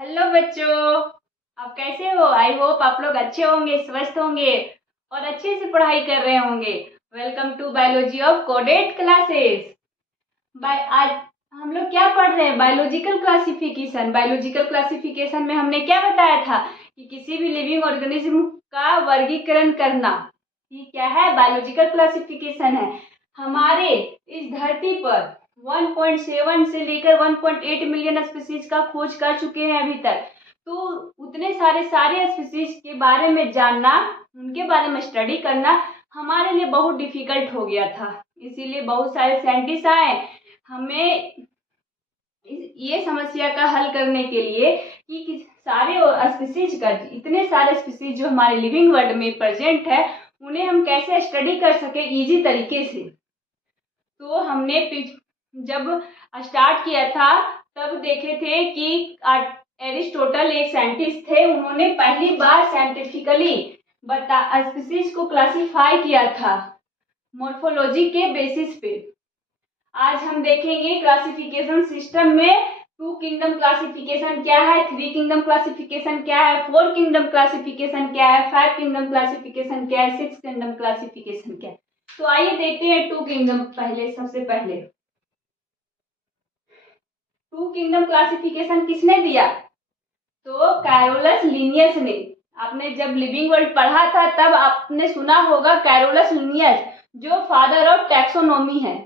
Hello बच्चों, आप कैसे हो? आई होप आप लोग अच्छे होंगे, स्वस्थ होंगे और अच्छे से पढ़ाई कर रहे होंगे। Welcome to biology of Coded Classes. आज हम लोग क्या पढ़ रहे हैं? Biological classification. बायोलॉजिकल क्लासिफिकेशन में हमने क्या बताया था कि किसी भी लिविंग ऑर्गेनिज्म का वर्गीकरण करना, ये क्या है? बायोलॉजिकल क्लासिफिकेशन है। हमारे इस धरती पर 1.7 से लेकर 1.8 मिलियन स्पीसीज का खोज कर चुके हैं अभी तक। तो उतने सारे स्पीसीज के बारे में जानना, उनके बारे में स्टडी करना हमारे लिए बहुत डिफिकल्ट हो गया था। इसीलिए बहुत सारे साइंटिस्ट आए हमें ये समस्या का हल करने के लिए कि सारे स्पीसीज का, इतने सारे स्पीसीज जो हमारे लिविंग वर्ल्ड में प्रेजेंट है, उन्हें हम कैसे स्टडी कर सके इजी तरीके से। तो हमने जब स्टार्ट किया था तब देखे थे कि एरिस्टोटल एक साइंटिस्ट थे, उन्होंने पहली बार साइंटिफिकली स्पीसीज को क्लासिफाई किया था मॉर्फोलॉजी के बेसिस पे। आज हम देखेंगे क्लासिफिकेशन सिस्टम में 2 किंगडम क्लासिफिकेशन क्या है, 3 किंगडम क्लासिफिकेशन क्या है, 4 किंगडम क्लासिफिकेशन क्या है, 5 किंगडम क्लासिफिकेशन क्या है, 6 किंगडम क्लासिफिकेशन क्या है। तो आइए देखते हैं 2 किंगडम। सबसे पहले 2 किंगडम क्लासिफिकेशन किसने दिया? तो कैरोलस लिनियस ने। आपने जब लिविंग वर्ल्ड पढ़ा था तब आपने सुना होगा कैरोलस लिनियस, जो फादर ऑफ टैक्सोनॉमी है।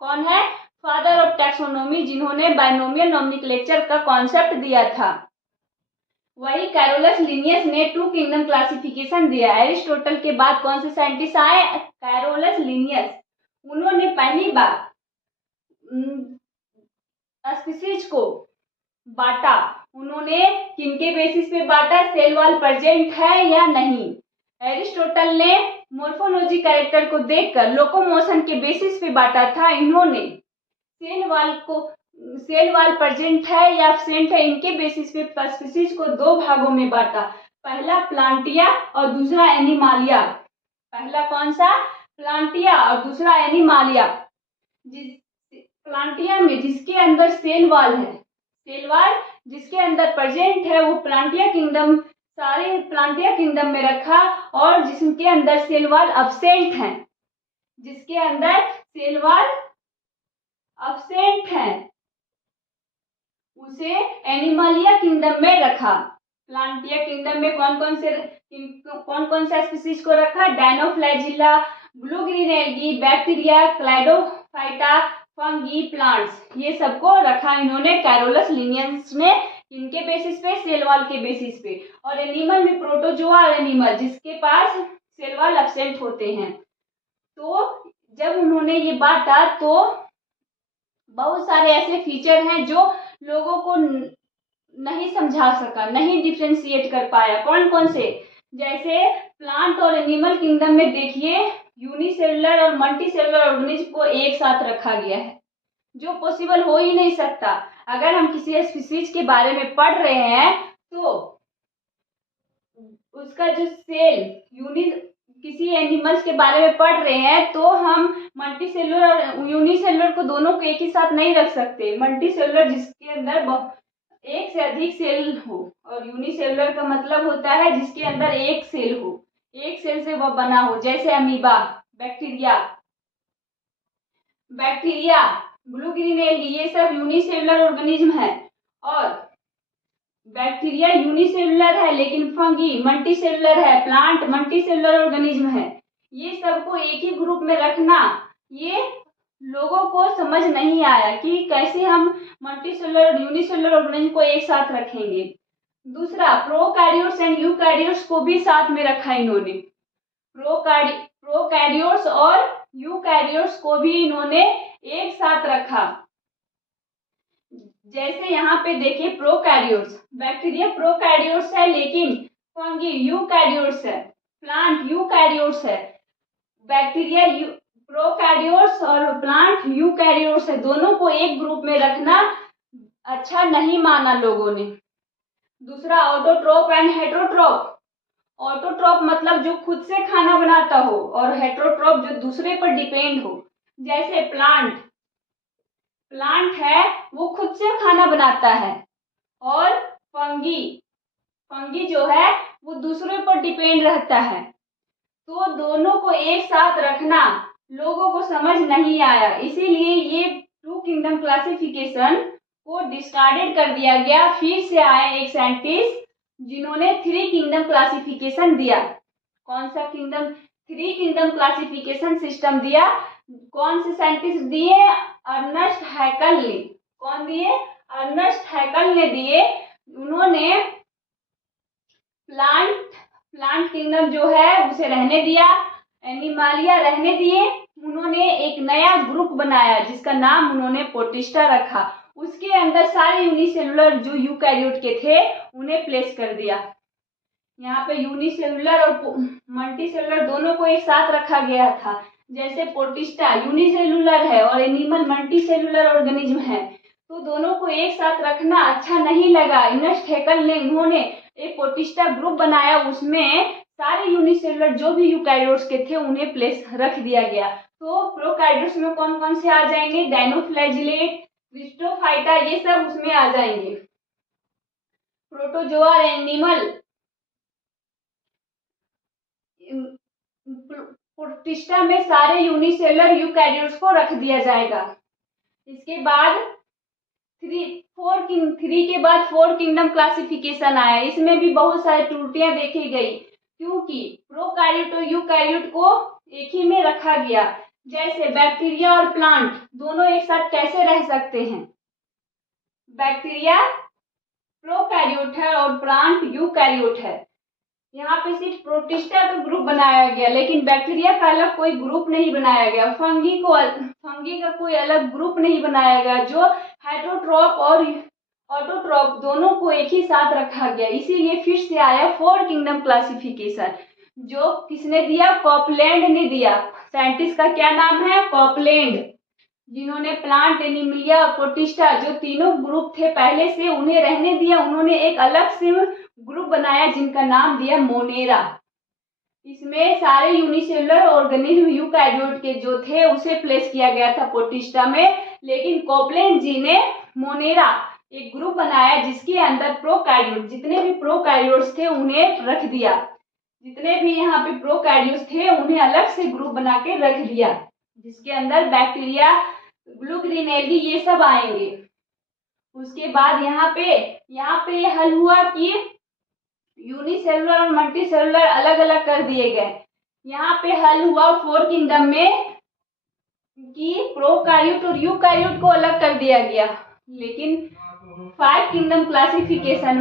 कौन है फादर ऑफ टैक्सोनॉमी? जिन्होंने बाइनोमियल नोमेनक्लेचर का कॉन्सेप्ट दिया था, वही कैरोलस लिनियस ने 2 किंगडम क्लासिफिकेशन दिया। एरिस्टोटल के बाद कौन से साइंटिस्ट आए? Carolus Linnaeus. उन्होंने पहली बार स्पीसीज को बांटा। उन्होंने किनके बेसिस पे बांटा? सेल वॉल प्रेजेंट है या नहीं। एरिस्टोटल ने मोर्फोलॉजी कैरेक्टर को देखकर लोकोमोशन के बेसिस पे बांटा था। इन्होंने सेल वॉल प्रेजेंट है या एब्सेंट है, इनके बेसिस पे स्पीसीज को 2 भागों में बांटा। पहला प्लांटिया और दूसरा एनिमालिया। पहला कौन सा? प्लांटिया और दूसरा एनिमालिया। प्लांटिया में जिसके अंदर सेल वॉल है, सेल वॉल जिसके अंदर प्रेजेंट है, वो प्लांटिया किंगडम, सारे प्लांटिया किंगडम में रखा। और जिसके अंदर सेल वॉल अब्सेंट है, जिसके अंदर सेल वॉल अब्सेंट है, उसे एनिमालिया किंगडम में रखा। प्लांटिया किंगडम में कौन कौन सा स्पीसीज को रखा? Dinoflagellata, blue green algae, bacteria, chlorophyta, fungi, plants, ये सबको रखा इन्होंने कैरोलस लिनियस ने। इनके बेसिस पे? सेल वॉल के बेसिस पे। और एनिमल में प्रोटोजोआ एनिमल, जिसके पास सेल वॉल एब्सेंट होते हैं। तो जब उन्होंने ये बांटा तो बहुत सारे ऐसे फीचर हैं जो लोगों को नहीं समझा सका, नहीं डिफ्रेंशिएट कर पाया। कौन कौन से? जैसे प्लांट और एनिमल किंगडम में देखिए यूनिसेलुलर और मल्टीसेलुलर ऑर्गेनिज्म को एक साथ रखा गया है, जो पॉसिबल हो ही नहीं सकता। अगर हम किसी स्पीसीज के बारे में पढ़ रहे हैं तो उसका जो किसी एनिमल्स के बारे में पढ़ रहे हैं तो हम मल्टीसेलुलर और यूनिसेलुलर को दोनों को एक ही साथ नहीं रख सकते। मल्टीसेलुलर जिसके अंदर एक से अधिक सेल हो, और यूनिसेलुलर का मतलब होता है जिसके अंदर एक सेल हो, एक सेल से वह बना हो। जैसे amoeba, bacteria, blue green algae, ये सब यूनिसेलुलर ऑर्गेनिज्म है। और बैक्टीरिया यूनिसेलुलर है, लेकिन फंगी मल्टीसेलुलर है, प्लांट मल्टीसेलुलर ऑर्गेनिज्म है। ये सबको एक ही ग्रुप में रखना, ये लोगों को समझ नहीं आया कि कैसे हम मल्टीसेलुलर और यूनिसेलुलर ऑर्गेनिज्म को एक साथ रखेंगे। दूसरा, प्रोकैरियोट्स एंड यूकैरियोट्स को भी साथ में रखा इन्होंने। प्रोकैरियोट्स और यूकैरियोट्स को भी इन्होंने एक साथ रखा। जैसे यहाँ पे देखिए प्रोकैरियोट्स, बैक्टीरिया प्रोकैरियोट्स है, लेकिन फंगी यूकैरियोट्स है, प्लांट यूकैरियोट्स है। बैक्टीरिया प्रोकैरियोट्स और प्लांट यूकैरियोट्स है, दोनों को एक ग्रुप में रखना अच्छा नहीं माना लोगों ने। दूसरा, ऑटोट्रोप एंड हेटेरोट्रोप। ऑटोट्रोप मतलब जो खुद से खाना बनाता हो, और हेटेरोट्रोप जो दूसरे पर डिपेंड हो। जैसे प्लांट है, वो खुद से खाना बनाता है, और फंगी जो है वो दूसरे पर डिपेंड रहता है, तो दोनों को एक साथ रखना लोगों को समझ नहीं आया, इसीलिए ये टू किंगडम क्लासिफिकेशन को डिस्कार्डेड कर दिया गया। फिर से आए एक साइंटिस्ट जिन्होंने थ्री किंगडम क्लासिफिकेशन दिया। कौन सा kingdom? Three kingdom classification system दिया। कौन से साइंटिस्ट दिए? अर्नेस्ट हैकल ने। कौन दिए? अर्नेस्ट हैकल ने दिए। उन्होंने प्लांट किंगडम जो है उसे रहने दिया, एनिमालिया रहने दिए। उन्होंने एक नया ग्रुप बनाया जिसका नाम उन्होंने प्रोटिस्टा रखा। उसके अंदर सारे यूनिसेलुलर जो यूकैरियोट के थे उन्हें प्लेस कर दिया। यहाँ पे यूनिसेलुलर और मल्टीसेलुलर दोनों को एक साथ रखा गया था। जैसे प्रोटिस्टा यूनिसेलुलर है और एनिमल मल्टीसेलुलर ऑर्गेनिज्म है, तो दोनों को एक साथ रखना अच्छा नहीं लगा। अर्नेस्ट हैकल ने उन्होंने एक प्रोटिस्टा ग्रुप बनाया, उसमें सारे यूनिसेलुलर जो भी यूकैरियोट्स के थे उन्हें प्लेस रख दिया गया। तो प्रोकैरियोट्स में कौन कौन से आ जाएंगे? डायनोफ्लैजिलेट, क्रिस्टोफाइटा, ये सब उसमें आ जाएंगे। प्रोटोजोआ एनिमल प्रोटिस्टा में सारे यूनिसेलुलर यूकैरियोट्स को रख दिया जाएगा। इसके बाद थ्री के बाद फोर किंगडम क्लासिफिकेशन आया। इसमें भी बहुत सारी त्रुटियां देखी गई, क्योंकि प्रोकैरियोट और यूकैरियोट को एक ही में रखा गया। जैसे बैक्टीरिया और प्लांट दोनों एक साथ कैसे रह सकते हैं? बैक्टीरिया प्रोकैरियोट है और प्लांट यूकैरियोट है। यहाँ पे सिर्फ प्रोटिस्टा का ग्रुप बनाया गया, लेकिन बैक्टीरिया का अलग कोई ग्रुप नहीं बनाया गया। फंगी का कोई अलग ग्रुप नहीं बनाया गया। जो हेटरोट्रॉप और ऑटोट्रॉप दोनों को एक ही साथ रखा गया। इसीलिए फिर से आया फोर किंगडम क्लासिफिकेशन, जो किसने दिया? कॉपलैंड ने दिया। साइंटिस्ट का क्या नाम है? कॉपलैंड, जिन्होंने प्लांट, एनिमलिया और प्रोटिस्टा जो तीनों ग्रुप थे पहले से उन्हें रहने दिया। उन्होंने एक अलग से ग्रुप बनाया जिनका नाम दिया मोनेरा। इसमें सारे यूनिसेलुलर ऑर्गेनिज्म यूकैरियोट के जो थे उसे प्लेस किया गया था प्रोटिस्टा में, लेकिन कॉपलैंड जी ने मोनेरा एक ग्रुप बनाया जिसके अंदर प्रोकैरियोट, जितने भी प्रोकैरियोट्स थे उन्हें रख दिया। जितने भी यहाँ पे प्रोकैरियोट्स थे उन्हें अलग से ग्रुप बना के रख दिया, जिसके अंदर बैक्टीरिया, ब्लू ग्रीन एल्गी ये सब आएंगे। उसके बाद यहाँ पे हल हुआ कि यूनिसेलुलर और मल्टीसेलुलर अलग अलग कर दिए गए। यहाँ पे हल हुआ फोर किंगडम में कि प्रोकैरियोट और यूकैरियोट को अलग कर दिया गया, लेकिन फाइव किंगडम क्लासिफिकेशन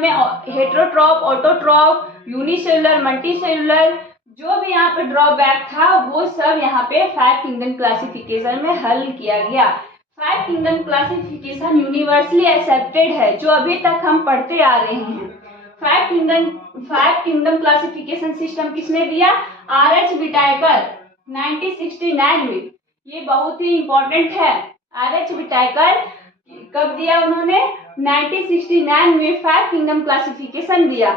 में हेटरोट्रॉप, ऑटोट्रॉप, यूनिसेलुलर, मल्टीसेलुलर जो भी यहाँ पे ड्रॉबैक था वो सब यहाँ पे फाइव किंगडम क्लासिफिकेशन में हल किया गया। Five kingdom classification universally accepted है, जो अभी तक हम पढ़ते आ रहे हैं। फाइव किंगडम क्लासिफिकेशन सिस्टम किसने दिया? आर.एच. विटाकर 1969 में। ये बहुत ही इंपॉर्टेंट है। आर.एच. विटाकर कब दिया उन्होंने? 1969 में फाइव किंगडम क्लासिफिकेशन दिया,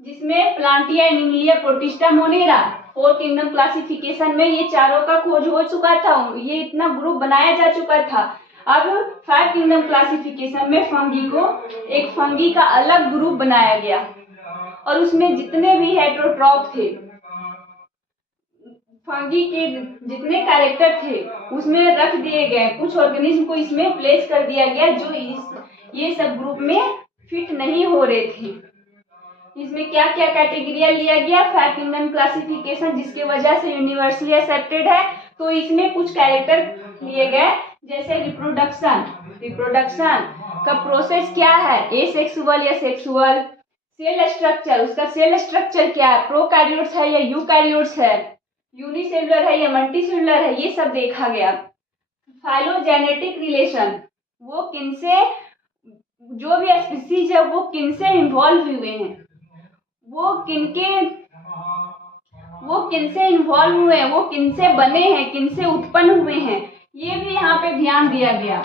जिसमें plantae, animalia, protista, monera. Four kingdom classification में ये चारों का खोज हो चुका था, ये इतना ग्रुप बनाया जा चुका था। अब फाइव किंगडम क्लासिफिकेशन में एक फंगी का अलग ग्रुप बनाया गया और उसमें जितने भी हेटरोट्रॉप थे, फंगी के जितने कैरेक्टर थे उसमें रख दिए गए। कुछ ऑर्गेनिज्म को इसमें प्लेस कर दिया गया जो ये सब ग्रुप में फिट नहीं हो रहे थे। इसमें क्या क्या कैटेगरिया लिया गया? फाइव किंगडम क्लासिफिकेशन जिसके वजह से यूनिवर्सली एक्सेप्टेड है, तो इसमें कुछ कैरेक्टर लिए गए, जैसे रिप्रोडक्शन का प्रोसेस क्या है, एसेक्सुअल या सेक्सुअल। सेल स्ट्रक्चर, उसका सेल स्ट्रक्चर क्या है, प्रोकैरियोट्स है या यूकैरियोट्स है, यूनिसेलुलर है या मल्टीसेलुलर है, ये सब देखा गया। फाइलोजेनेटिक रिलेशन, वो किनसे, जो भी स्पीसीज है वो किनसे इन्वॉल्व हुए हैं, वो किनसे इन्वॉल्व हुए हैं, वो किनसे बने हैं, किनसे उत्पन्न हुए हैं, ये भी यहाँ पे ध्यान दिया गया।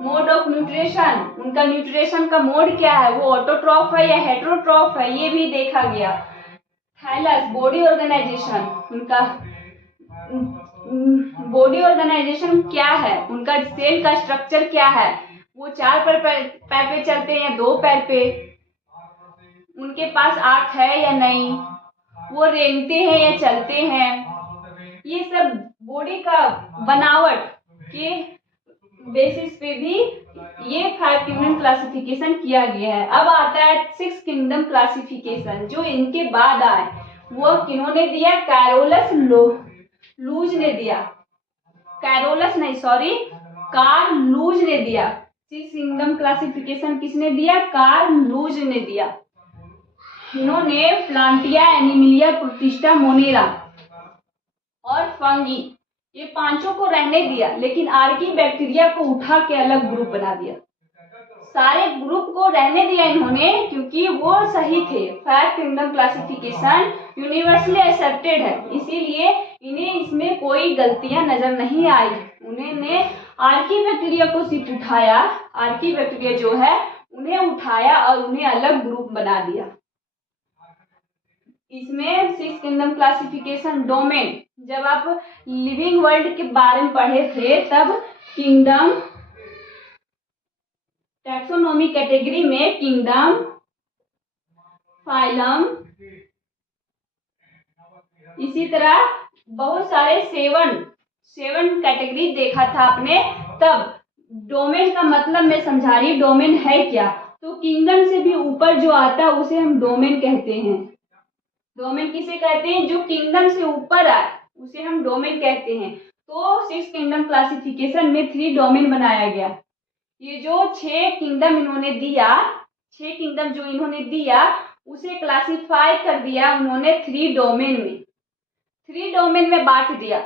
मोड ऑफ न्यूट्रिशन, उनका न्यूट्रिशन का मोड क्या है, वो ऑटोट्रॉफ है या हेटरोट्रॉफ है, ये भी देखा गया। थैलस, बॉडी ऑर्गेनाइजेशन, उनका बॉडी ऑर्गेनाइजेशन क्या है, उनका सेल का स्ट्रक्चर क्या है, वो 4 पैर पे चलते हैं या 2 पैर पे, उनके पास आँख है या नहीं, वो रेंगते हैं या चलते हैं, ये सब बॉडी का बनावट के बेसिस पे भी ये 5 किंगडम क्लासिफिकेशन किया गया है। अब आता है 6 किंगडम क्लासिफिकेशन, जो इनके बाद आए। वो किन्होंने दिया? कैरोलस लूज ने दिया, कैरोलस नहीं सॉरी, कार्ल लूज ने दिया। 6 किंगडम क्लासिफिकेशन किसने दिया? कार्ल लूज ने दिया। इन्होंने प्लांटिया, एनिमिलिया, प्रोटिस्टा, मोनेरा और फंगी, ये पांचों को रहने दिया, लेकिन आर्की बैक्टीरिया को उठा के अलग ग्रुप बना दिया। सारे ग्रुप को रहने दिया इन्होंने क्योंकि वो सही थे। 5 किंगडम क्लासिफिकेशन यूनिवर्सली एक्सेप्टेड है, इसीलिए इन्हें इसमें कोई गलतियां नजर नहीं आई। उन्होंने आर्की बैक्टीरिया को सिर्फ उठाया, आर्की बैक्टीरिया जो है उन्हें उठाया और उन्हें अलग ग्रुप बना दिया। इसमें 6 किंगडम क्लासिफिकेशन डोमेन, जब आप लिविंग वर्ल्ड के बारे में पढ़े थे तब किंगडम टैक्सोनॉमी कैटेगरी में किंगडम, फाइलम, इसी तरह बहुत सारे 7 कैटेगरी देखा था आपने। तब डोमेन का मतलब मैं समझा रही, डोमेन है क्या, तो किंगडम से भी ऊपर जो आता है उसे हम डोमेन कहते हैं। डोमेन किसे कहते हैं? जो किंगडम से ऊपर आए उसे हम डोमेन कहते हैं। तो 6 किंगडम क्लासिफिकेशन में 3 डोमेन बनाया गया। ये जो 6 किंगडम इन्होंने दिया, 6 किंगडम जो इन्होंने दिया उसे क्लासिफाई कर दिया उन्होंने 3 डोमेन में, 3 डोमेन में बांट दिया।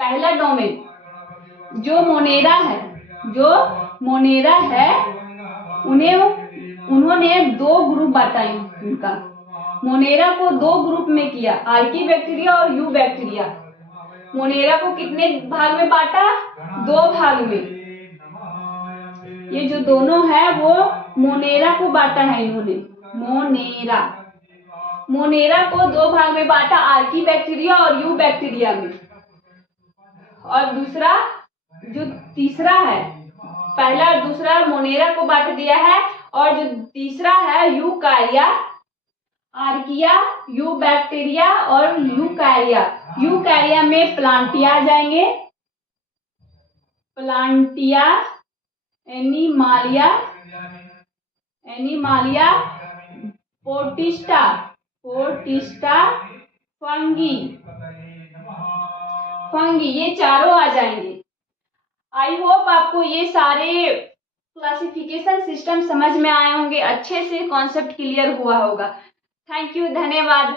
पहला डोमेन जो मोनेरा है, जो मोनेरा है उन्होंने 2 ग्रुप बांटा उनका। मोनेरा को 2 ग्रुप में किया, आर्की बैक्टीरिया और यू बैक्टीरिया। मोनेरा को कितने भाग में बांटा? 2 भाग में। ये जो दोनों है वो मोनेरा को बांटा है इन्होंने। मोनेरा को 2 भाग में बांटा, आर्की बैक्टीरिया और यू बैक्टीरिया में। और दूसरा जो तीसरा है, पहला और दूसरा मोनेरा को बांट दिया है, और जो तीसरा है यूकार्या, आर्किया, यू बैक्टीरिया और यूकार्या। यूकार्या में प्लांटिया आ जाएंगे, प्लांटिया, एनिमालिया, प्रोटिस्टा, फंगी, ये चारों आ जाएंगे। आई होप आपको ये सारे क्लासिफिकेशन सिस्टम समझ में आए होंगे, अच्छे से कॉन्सेप्ट क्लियर हुआ होगा। थैंक यू, धन्यवाद।